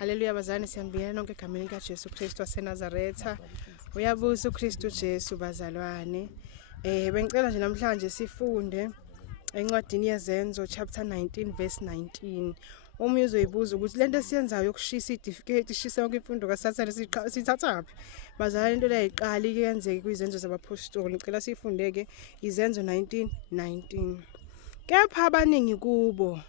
Haleluya bazalwane, siyanibingelela nonke egameni likaJesu Kristu waseNazaretha. Uyabusa uKristu Jesu bazalwane. Bengicela nje namhlanje sifunde encwadini yezenzo chapter 19 verse 19. Uma uzoyibuza ukuthi lento esiyenzayo yokushisa icertificate ishisa yonke imfundo kaSathane sithathaphi. Bazalwane, into leyiqala iyenzeke kwizenzo zabapostoli. Ngicela sifunde ke izenzo 19:19. Kepha abaningi kubo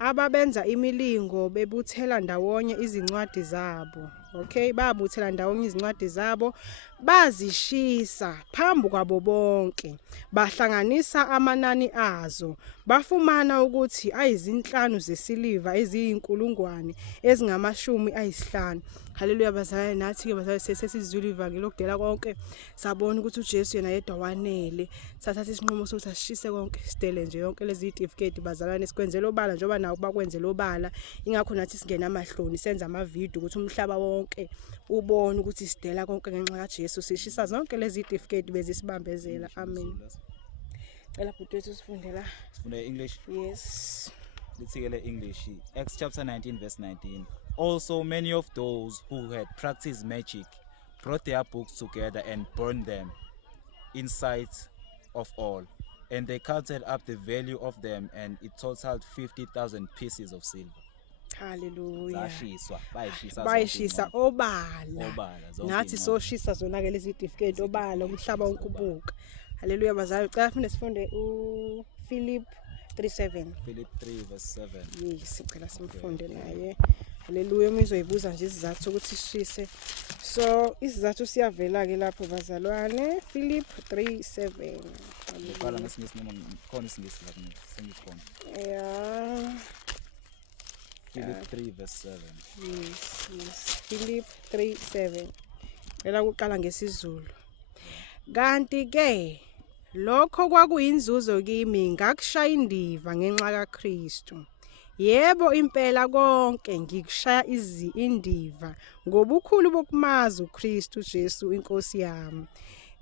ababenza imilingo bebuthela ndawonye izincwadi zabo. Okay, babuthela ndawonye izincwadi zabo, bazishisa phambi kwabo bonke, bahlanganisa amanani azo, bafumana ukuthi ayizinhlanu zesiliva eziyinkulungwane ezingama50. Haleluya bazalwane, nathi ke bazalwane sesizwile ivangeli lokudela konke, sabona ukuthi uJesu yena yedwa wanele. Sathatha isinqumo sokuthi asishise konke, sidele nje yonke lezi certificate bazalwane, sikwenzele obala njengoba nawo bakwenzele obala. Ingakho nathi singena amahloni senza amavideo ukuthi umhlaba wonke ubone ukuthi sidela konke ngenxa kaJesu, sishisa zonke lezi certificate bezisibambezela. Amen. Cela bhuti wethu sifundela. Sifunde English? Yes. Let's see English. Acts chapter 19 verse 19. Also many of those who had practiced magic brought their books together and burned them in sight of all. And they counted up the value of them, and it totaled 50,000 pieces of silver. Hallelujah. Bayishisa obala. zonke Nathi soshisa zona ke lezi certificate obala umhlaba wonke ubuka. Haleluya bazalwane, cela futhi sifunde uPhilip 3:7. Philip 3 verse 7. Yes, sicela simfunde naye. Haleluya, uma izoyibuza nje isizathu ukuthi sishise. So isizathu siyavela ke lapho bazalwane, Philip 3:7. Ngibhala ngesingisi noma khona isingisi lapha sengikhona. Yeah. Philip 3 verse 7. Yes. Philip 3:7. Ela kuqala ngesizulu. Kanti ke lokho kwakuyinzuzo kimi ngakushaya indiva ngenxa kaKristu. Yebo impela konke ngikushaya indiva ngobukhulu bokumazi uKristu Jesu inkosi yami.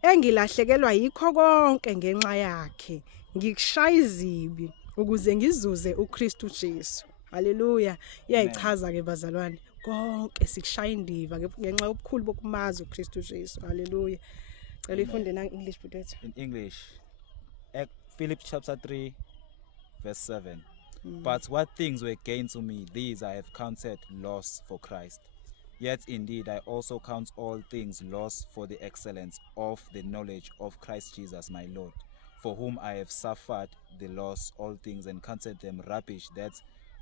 Engilahlekelwa yikho konke ngenxa yakhe. Ngikushaya izibi ukuze ngizuze uKristu Jesu. Haleluya. Iyayichaza ke bazalwane, konke sikushaya indiva ngenxa yobukhulu bokumazi uKristu Jesu. Haleluya. Cela ifunde na English bhuti. In English, Philip chapter 3 verse 7. But what things were gained to me, these I have counted loss for Christ. Yet indeed I also count all things loss for the excellence of the knowledge of Christ Jesus my Lord, for whom I have suffered the loss all things and counted them rubbish, that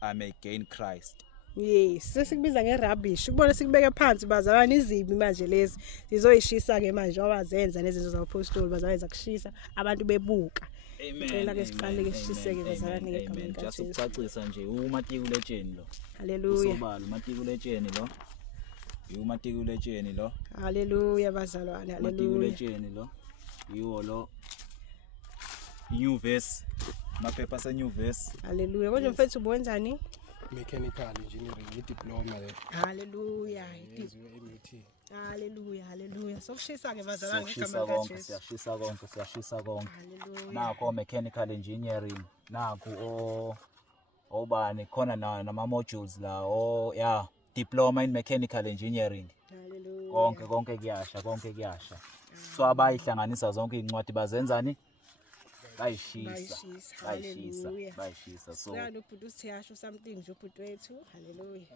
I may gain Christ. Yes, sesikubiza ngerubbish. Ubone sikubeke phansi bazalwane, izibi manje lezi sizoyishisa ke manje abazenza lezinto zabaphostoli bazalwane zakushisa abantu bebuka. Amen. Cela ke siqale ke sishiseke bazalwane ngegameni Just kaJesu. ukucacisa nje umatikuletsheni lo. Haleluya. Usobala umatikuletsheni lo. Umatikuletsheni lo. Haleluya bazalwane. Haleluya. Umatikuletsheni lo. Yiwo lo. New verse. Maphepha se new verse. Haleluya. Konje mfethu ubonzani? Mechanical engineering diploma le. Haleluya. MUT. Haleluya. Haleluya. Sokushisa ke bazalwane Siyashisa ngegameni konke, kaJesu. siyashisa konke. Haleluya. Nakho mechanical engineering, nakho obani khona nama modules la diploma in mechanical engineering. Haleluya. Konke kuyasha. So abayihlanganisa zonke incwadi bazenzani? Bayishisa. So Siyalo bhuti usiyasho something nje ubhuti wethu. Haleluya.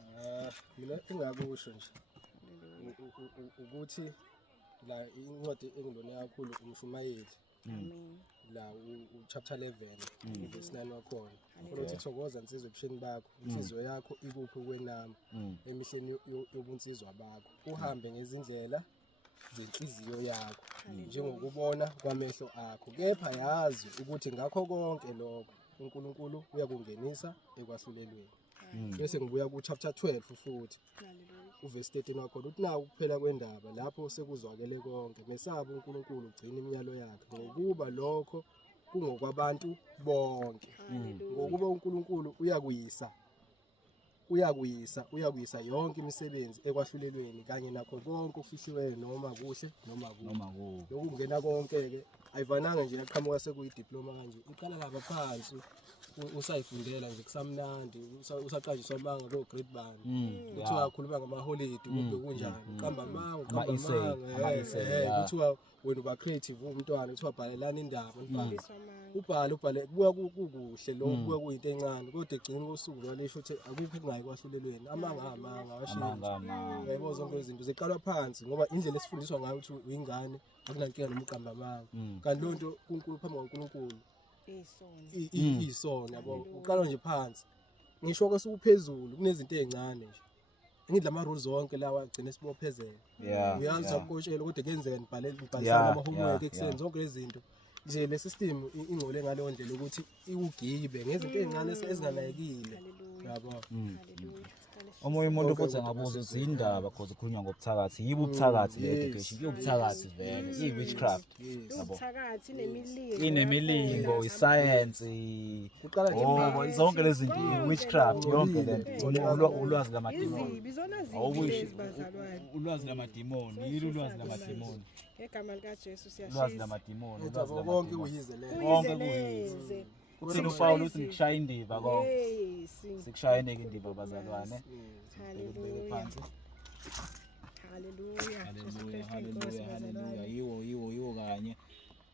Mina engakusho nje ukuthi la incwadi engilone kakhulu uMshumayeli. Amen. La chapter 11 verse 9 wakhona. Ukuthi thokoza insizwe ebusheni bakho, insizwe yakho ikuphi kwenami emihleni yobunsizwa bakho. Uhambe ngezindlela zenhliziyo yakho njengokubona kwamehlo akho. Kepha yazi ukuthi ngakho konke lokho uNkulunkulu uyakungenisa ekwahlulelweni. Bese ngibuya ku chapter 12 futhi. Uverse 13 wakhona uthi naku kuphela kwendaba lapho sekuzwakele konke. Mesaba uNkulunkulu ugcina imiyalo yakhe ngokuba lokho kungokwabantu bonke. Ngokuba uNkulunkulu uyakuyisa yonke imisebenzi ekwahlulelweni kanye nakho konke ofihliweyo noma kuhle noma kubi. Lokungena konke ke ayivananga nje yaqhamuka sekuyidiploma kanje. Iqala laba phansi usayifundela nje kusamnandi usaqanjiswa amanga ko grade band yeah. kuthiwa akhuluma ngama-holiday kube kunjani uqamba amanga Ama-essay, kuthiwa wena uba creative umntwana kuthiwa bhalelana indaba mfana Ufundiswa amanga. ubhale kubuya kukuhle lo kubuya kuyinto encane kodwa egcini kosuku lwalisho ukuthi akukho okungayikwahlulelweni amanga Amanga. yabo zonke lezi zinto ziqalwa phansi ngoba indlela esifundiswa ngayo ukuthi uyingane akunankinga noma uqamba amanga kanti loo nto kuNkulunkulu phambi kwaNkulunkulu Isona. iyisona yabo uqalwa nje phansi ngisho ke sukuphezulu kunezinto ezincane nje ngidla ama-rules zonke lawa agcine sibophezela Yeah. uyazi ukukotshela kodwa kuyenzeka nibhalisana Yeah, ama-homework yeah, ekuseni zonke lezi zinto nje le system ingcole ngaleyo ndlela ukuthi ikugibe ngezinto ezincane ezinganakekile yabo Hallelujah. Omunye umuntu futhi angabuza ukuthi indaba because ukhulunywa ngobuthakathi yibo ubuthakathi le education kuyobuthakathi vele iyi-witchcraft yabo Ubuthakathi nemilingo. inemilingo iscience kuqala nje zonke lezi zinto i-witchcraft yonke lento ulwazi lamadimoni Izibi zona awubuyisho zibi bazalwane. ulwazi lamadimoni yilo ulwazi lamadimoni Ngegama likaJesu ulwazi siyashisa. lamadimoni yabo ulwazi konke lamadimoni kuyize le Konke Kuyizeleze. uthina uPawulu uthi ngikushaya indiva konke Yes. sikushayeneke indiva bazalwane Hallelujah. phansi Hallelujah. Jesu haleluya Kristu inkosi haleluya bazalwane. yiwo kanye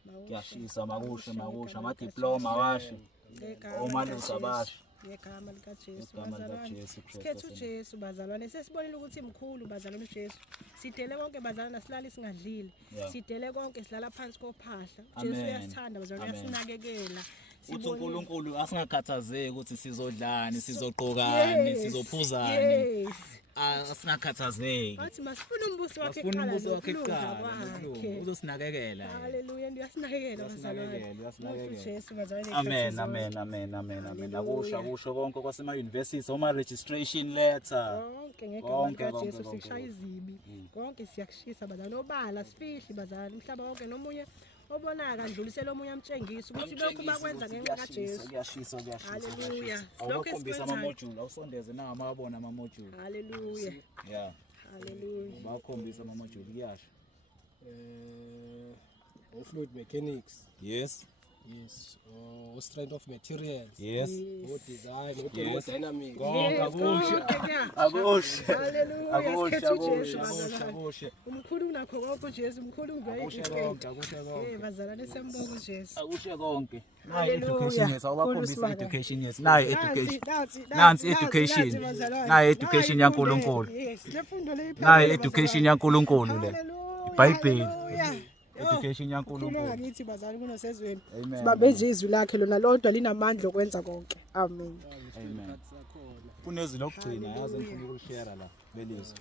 Mawusho. kuyashisa makusha amadiploma washi Ngegama omalusi likaJesu. abashi Ngegama likaJesu Ngegama bazalwane. likaJesu Kristu Sikhethe uJesu bazalwane sesibonile ukuthi mkhulu bazalwane uJesu. Sidele konke bazalwane silala singadlile. Yeah. Sidele konke silala phansi kophahla. Amen. Jesu uyasithanda bazalwane Amen. uyasinakekela. uthi uNkulunkulu asingakhathazeki ukuthi sizodlani sizogqokani Yes. sizophuzani Yes. asingakhathazeki Wathi masifuna umbuso wakhe afuna eqala umbuso wakhe nokulunga kuqala kwakhe. uzosinakekela Hallelujah. Uyasinakekela bazalwane. uyasinakekela Jesu bazalwane. amen amen amen amen amen akusho konke kwasema-university oma-registration letter Konke ngegama Konke, likaJesu konke, sikushaya izibi. Konke siyakushisa bazalwane obala sifihli bazalwane umhlaba wonke nomunye obonaka adlulisele omunye amtshengisa ukuthi lokhu bakwenza ngenxa kaJesu. kuyashisa Hallelujah. Lokho awukhombisa esikwenzayo. ama-module awusondeze nawo mawabona ama-module Hallelujah. ya Hallelujah. bawakhombisa ama-module kuyasho fluid mechanics yes strength of materials yes design Yes. dynamics konke akusho Akusha. Hallelujah. akusho Sikhethe uJesu akusho bazalwane. akusho Umkhulu kunakho konke uJesu, umkhulu akusho ungeke. konke akusho konke Bazalwane sembonga uJesu. akusho konke nayo Hallelujah. education yes awubakhombisa Khulu education yes nayo education Nansi Nansi education. Nayo education yaNkulunkulu. Yes, lefundo le nayo education yaNkulunkulu le iBhayibheli education Khuluma yaNkulunkulu ngakithi bazalwane kunosezweni. amen Sibambe nje izwi lakhe lona lodwa linamandla okwenza konke. Amen. amen kunezwi lokugcina yazi ngifuna ukulishare la belizwe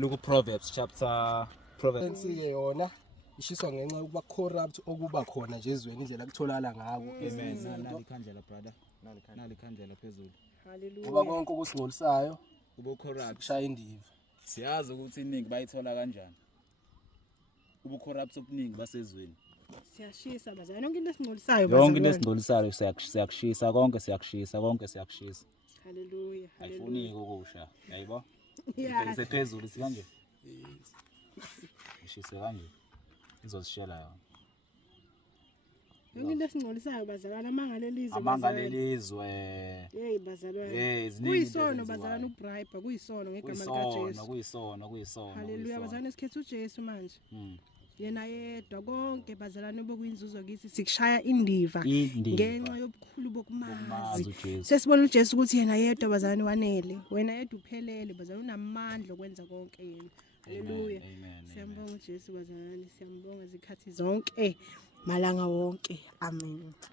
luku Proverbs chapter Proverbs ke yona ishiswa ngenxa yokuba corrupt okuba khona nje ezweni indlela kutholakala ngako amen nali khandlela brother nali khandlela phezulu ngoba Hallelujah. konke okusingolisayo ubu corrupt kushaya indiva siyazi ukuthi iningi bayithola kanjani ubu corrupt obuningi basezweni Siyashisa bazalwane yonke into esingcolisayo yonke into bazalwane. esingcolisayo siyakushisa konke siyakushisa Hallelujah. Hallelujah. ayifuniki ukusha yayibo Yeah. isephezulu sikanje ishise kanje izosishela yona Yonke into esingcolisayo bazalwane amangalelizwe. amangalelizwe Hey bazalwane. ziningi Kuyisono bazalwane ubribe kuyisono ngegama likaJesu. kuyisona Hallelujah bazalwane sikhethe uJesu manje. Yena yedwa konke bazalwane bokuyinzuzo kithi sikushaya indiva ngenxa yobukhulu bokumazi. uJesu Sesibona uJesu ukuthi yena yedwa bazalwane wanele. Wena yedwa uphelele bazalwane unamandla okwenza konke yena. Hallelujah. Siyambonga uJesu bazalwane, siyambonga izikhathi zonke malanga wonke. Amen.